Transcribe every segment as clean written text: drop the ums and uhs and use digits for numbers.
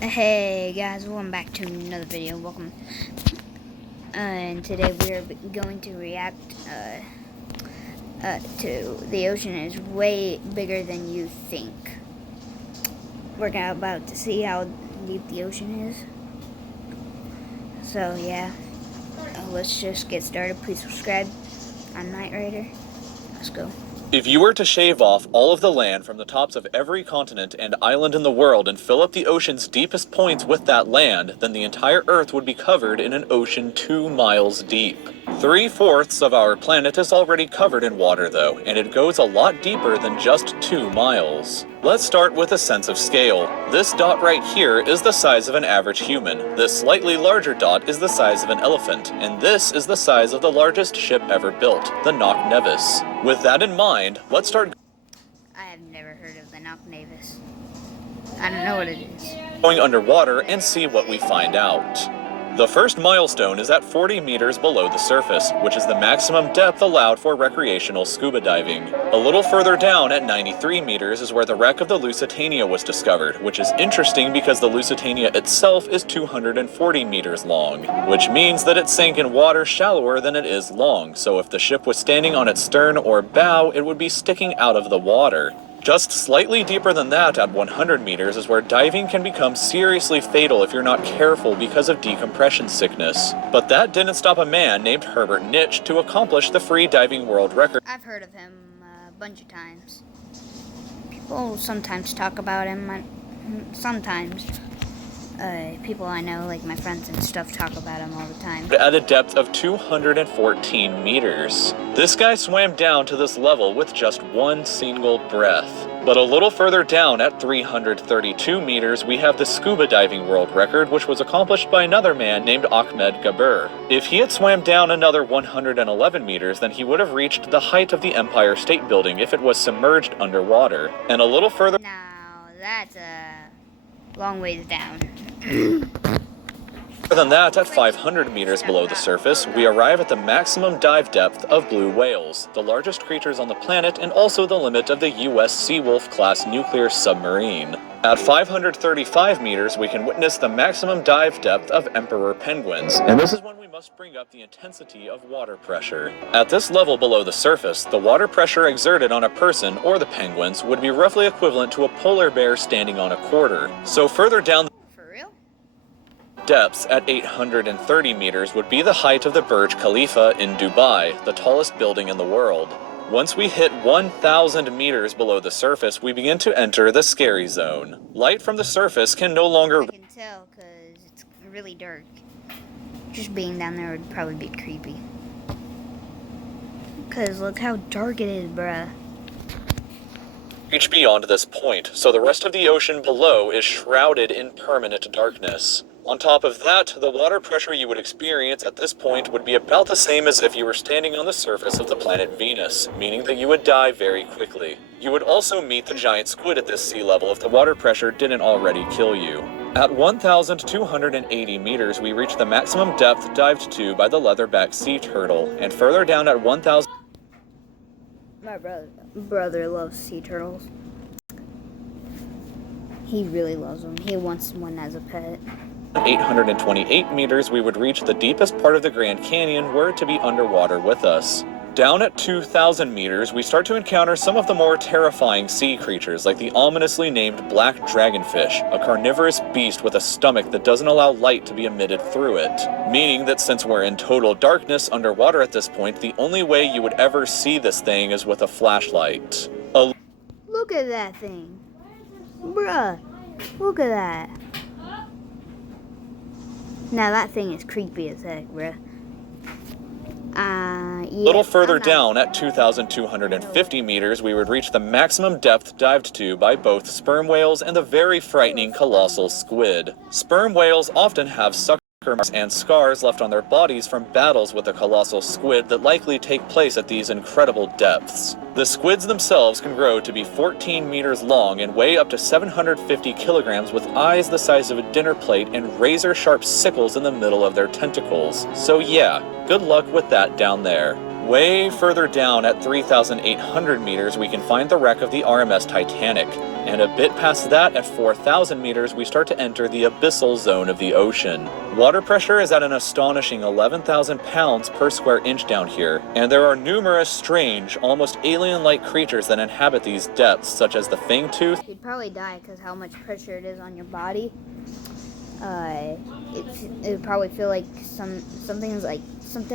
Hey guys, welcome back to another video. Welcome. And today we are going to react to the ocean is way bigger than you think. We're about to see how deep the ocean is. So yeah, let's just get started. Please subscribe. I'm Night Rider. Let's go. If you were to shave off all of the land from the tops of every continent and island in the world and fill up the ocean's deepest points with that land, then the entire Earth would be covered in an ocean 2 miles deep. 3/4 of our planet is already covered in water though, and it goes a lot deeper than just 2 miles. Let's start with a sense of scale. This dot right here is the size of an average human. This slightly larger dot is the size of an elephant, and this is the size of the largest ship ever built, the Knock Nevis. With that in mind, let's start I have never heard of the Knock Nevis. I don't know what it is. going underwater and see what we find out. The first milestone is at 40 meters below the surface, which is the maximum depth allowed for recreational scuba diving. A little further down at 93 meters is where the wreck of the Lusitania was discovered, which is interesting because the Lusitania itself is 240 meters long, which means that it sank in water shallower than it is long, so if the ship was standing on its stern or bow, it would be sticking out of the water. Just slightly deeper than that at 100 meters is where diving can become seriously fatal if you're not careful because of decompression sickness. But that didn't stop a man named Herbert Nitsch to accomplish the free diving world record. I've heard of him a bunch of times. People sometimes talk about him. Sometimes people I know, like my friends and stuff, talk about him all the time. At a depth of 214 meters. This guy swam down to this level with just one single breath. But a little further down at 332 meters, we have the scuba diving world record, which was accomplished by another man named Ahmed Gabir. If he had swam down another 111 meters, then he would have reached the height of the Empire State Building if it was submerged underwater. And a little further... Now, that's a long ways down. Other than that, at 500 meters below the surface, we arrive at the maximum dive depth of blue whales, the largest creatures on the planet and also the limit of the U.S. Seawolf-class nuclear submarine. At 535 meters, we can witness the maximum dive depth of emperor penguins, and this is when we must bring up the intensity of water pressure. At this level below the surface, the water pressure exerted on a person or the penguins would be roughly equivalent to a polar bear standing on a quarter. So further down depths at 830 meters would be the height of the Burj Khalifa in Dubai, the tallest building in the world. Once we hit 1,000 meters below the surface, we begin to enter the scary zone. Light from the surface can no longer... I can tell because it's really dark. Just being down there would probably be creepy. Because look how dark it is, bruh. Reach beyond this point, so the rest of the ocean below is shrouded in permanent darkness. On top of that, the water pressure you would experience at this point would be about the same as if you were standing on the surface of the planet Venus, meaning that you would die very quickly. You would also meet the giant squid at this sea level if the water pressure didn't already kill you. At 1,280 meters, we reach the maximum depth dived to by the leatherback sea turtle, and further down at 1,000... My brother loves sea turtles. He really loves them. He wants one as a pet. 828 meters, we would reach the deepest part of the Grand Canyon were it to be underwater with us. Down at 2,000 meters, we start to encounter some of the more terrifying sea creatures, like the ominously named black dragonfish, a carnivorous beast with a stomach that doesn't allow light to be emitted through it. Meaning that since we're in total darkness underwater at this point, the only way you would ever see this thing is with a flashlight. Look at that thing. Bruh, look at that. Now that thing is creepy as heck, bruh. A little further down at 2,250 meters, we would reach the maximum depth dived to by both sperm whales and the very frightening colossal squid. Sperm whales often have sucker marks and scars left on their bodies from battles with the colossal squid that likely take place at these incredible depths. The squids themselves can grow to be 14 meters long and weigh up to 750 kilograms with eyes the size of a dinner plate and razor-sharp sickles in the middle of their tentacles. So yeah, good luck with that down there. Way further down at 3,800 meters, we can find the wreck of the RMS Titanic. And a bit past that, at 4,000 meters, we start to enter the abyssal zone of the ocean. Water pressure is at an astonishing 11,000 pounds per square inch down here, and there are numerous strange, almost alien-like creatures that inhabit these depths, such as the fangtooth. You'd probably die because how much pressure it is on your body. It would probably feel like something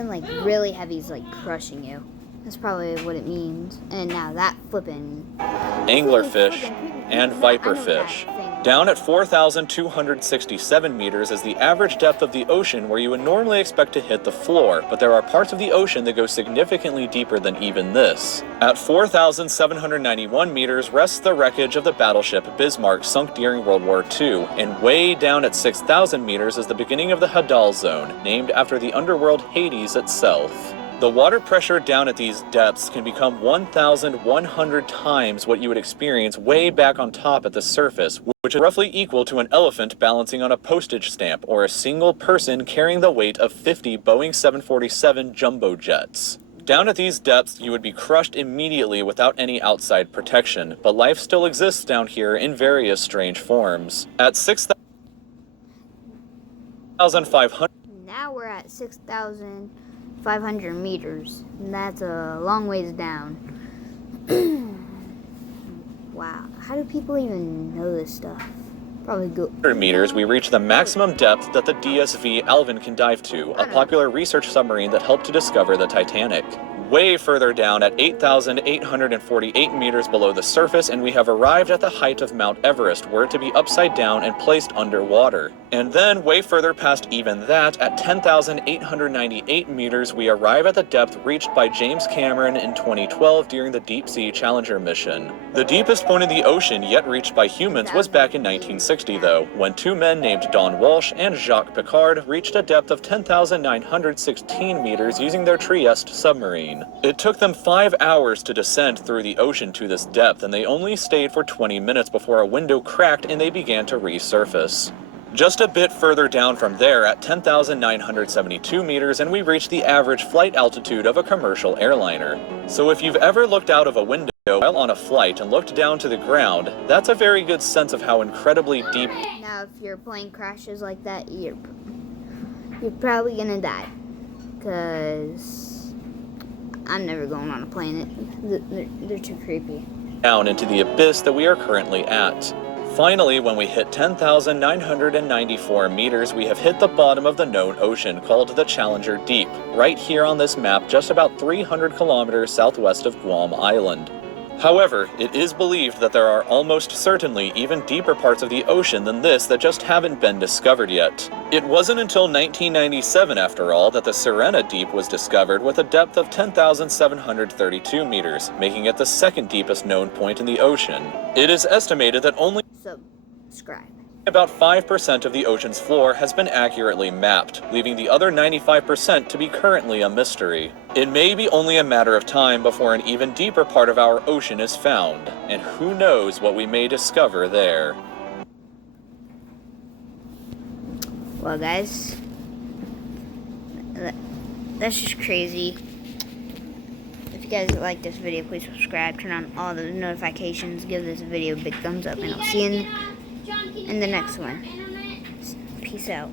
like really heavy is like crushing you. That's probably what it means. And now that flipping Anglerfish and viperfish. Down at 4,267 meters is the average depth of the ocean where you would normally expect to hit the floor, but there are parts of the ocean that go significantly deeper than even this. At 4,791 meters rests the wreckage of the battleship Bismarck sunk during World War II, and way down at 6,000 meters is the beginning of the Hadal Zone, named after the underworld Hades itself. The water pressure down at these depths can become 1,100 times what you would experience way back on top at the surface, which is roughly equal to an elephant balancing on a postage stamp or a single person carrying the weight of 50 Boeing 747 jumbo jets. Down at these depths, you would be crushed immediately without any outside protection, but life still exists down here in various strange forms. At 6,500... Now we're at 6,500 meters, and that's a long ways down. Wow, how do people even know this stuff? Probably go meters, we reach the maximum depth that the DSV Alvin can dive to, a popular research submarine that helped to discover the Titanic. Way further down at 8,848 meters below the surface, and we have arrived at the height of Mount Everest, where to be upside down and placed underwater. And then, way further past even that, at 10,898 meters, we arrive at the depth reached by James Cameron in 2012 during the Deep Sea Challenger mission. The deepest point in the ocean yet reached by humans was back in 1960, though, when two men named Don Walsh and Jacques Piccard reached a depth of 10,916 meters using their Trieste submarine. It took them 5 hours to descend through the ocean to this depth, and they only stayed for 20 minutes before a window cracked and they began to resurface. Just a bit further down from there at 10,972 meters, and we reach the average flight altitude of a commercial airliner. So if you've ever looked out of a window while on a flight and looked down to the ground, that's a very good sense of how incredibly deep... Now, if your plane crashes like that, you're probably gonna die. Because I'm never going on a plane. They're too creepy. Down into the abyss that we are currently at. Finally, when we hit 10,994 meters, we have hit the bottom of the known ocean called the Challenger Deep, right here on this map, just about 300 kilometers southwest of Guam Island. However, it is believed that there are almost certainly even deeper parts of the ocean than this that just haven't been discovered yet. It wasn't until 1997, after all, that the Sirena Deep was discovered with a depth of 10,732 meters, making it the second deepest known point in the ocean. It is estimated that only subscribe. About 5% of the ocean's floor has been accurately mapped, leaving the other 95% to be currently a mystery. It may be only a matter of time before an even deeper part of our ocean is found, and who knows what we may discover there. Well, guys, that's just crazy. If you guys like this video, please subscribe, turn on all the notifications, give this video a big thumbs up, and I'll see you in the next one. Peace out.